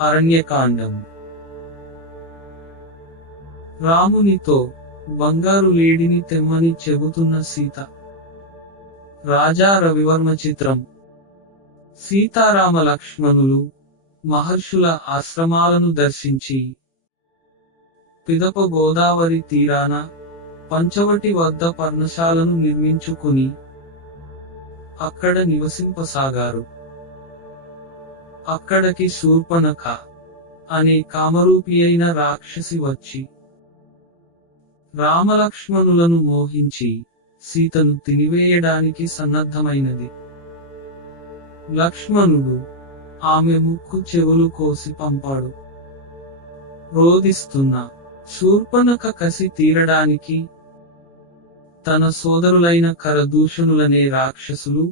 అరణ్యకాండం. రామునితో బంగారు లేడిని తెమ్మని చెబుతున్న సీత. రాజా రవివర్మ చిత్రం. సీతారామ లక్ష్మణులు మహర్షుల ఆశ్రమాలను దర్శించి పిదప గోదావరి తీరాన పంచవటి వద్ద పర్ణశాలను నిర్మించుకుని అక్కడ నివసింపసాగారు. అక్కడికి శూర్పణఖ అనే కామరూపి అయిన రాక్షసి వచ్చి రామలక్ష్మణులను మోహించి సీతను తినివేయడానికి సన్నద్ధమైనది. లక్ష్మణుడు ఆమె ముక్కు చెవులు కోసి పంపాడు. రోదిస్తున్న శూర్పణఖ కసి తీరడానికి తన సోదరులైన కరదూషణులనే రాక్షసులు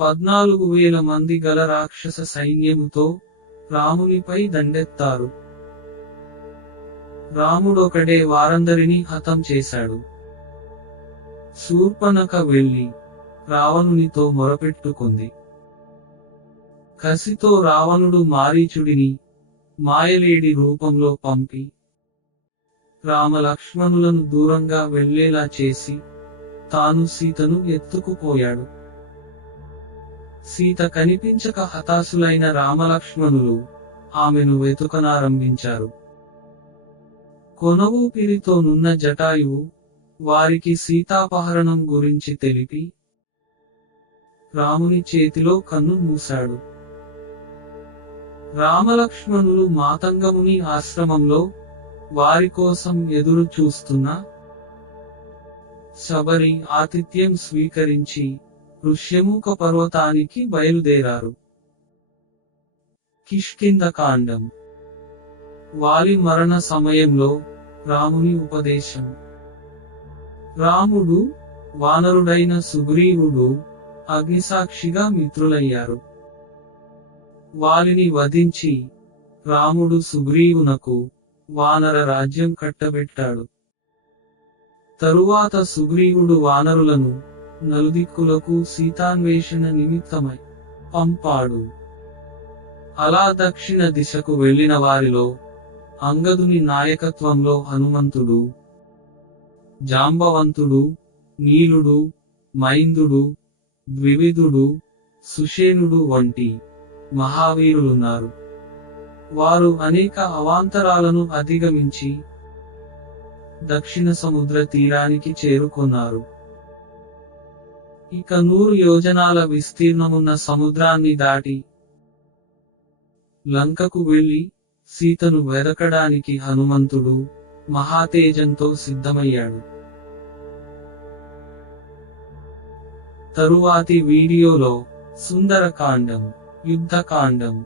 14,000 మంది గల రాక్షస సైన్యముతో రామునిపై దండెత్తారు. రాముడొకడే వారందరినీ హతం చేశాడు. శూర్పణఖ వెళ్లి రావణునితో మొరపెట్టుకుంది. కసితో రావణుడు మారీచుడిని మాయలేడి రూపంలో పంపి రామలక్ష్మణులను దూరంగా వెళ్లేలా చేసి తాను సీతను ఎత్తుకుపోయాడు. సీత కనిపించక హతాశులైన రామలక్ష్మణులు ఆమెను వెతుకనారంభించారు. కొనవూపిరితో నున్న జటాయువు వారికి సీతాపహరణం గురించి తెలిపి రాముని చేతిలో కన్ను మూశాడు. రామలక్ష్మణులు మాతంగముని ఆశ్రమంలో వారి కోసం ఎదురు చూస్తున్న శబరి ఆతిథ్యం స్వీకరించి ఋష్యముఖ పర్వతానికి బయలుదేరారు. కిష్కింధకాండం. వాలి మరణ సమయంలో రాముని ఉపదేశం. రాముడు వానరుడైన సుగ్రీవుడు అగ్నిసాక్షిగా మిత్రులయ్యారు. వాలిని వధించి రాముడు సుగ్రీవునకు వానర రాజ్యం కట్టబెట్టాడు. తరువాత సుగ్రీవుడు వానరులను నలుదిక్కులకు సీతాన్వేషణ నిమిత్తమై పంపాడు. అలా దక్షిణ దిశకు వెళ్లిన వారిలో అంగదుని నాయకత్వంలో హనుమంతుడు, జాంబవంతుడు, నీలుడు, మైందుడు, ద్వివిధుడు, సుషేణుడు వంటి మహావీరులున్నారు. వారు అనేక అవాంతరాలను అధిగమించి దక్షిణ సముద్ర తీరానికి చేరుకున్నారు. ఇక 100 యోజనాల విస్తీర్ణమున్న సముద్రాన్ని దాటి లంకకు వెళ్లి సీతను వెదకడానికి హనుమంతుడు మహాతేజంతో సిద్ధమయ్యాడు. తరువాతి వీడియోలో సుందరకాండం, యుద్ధకాండం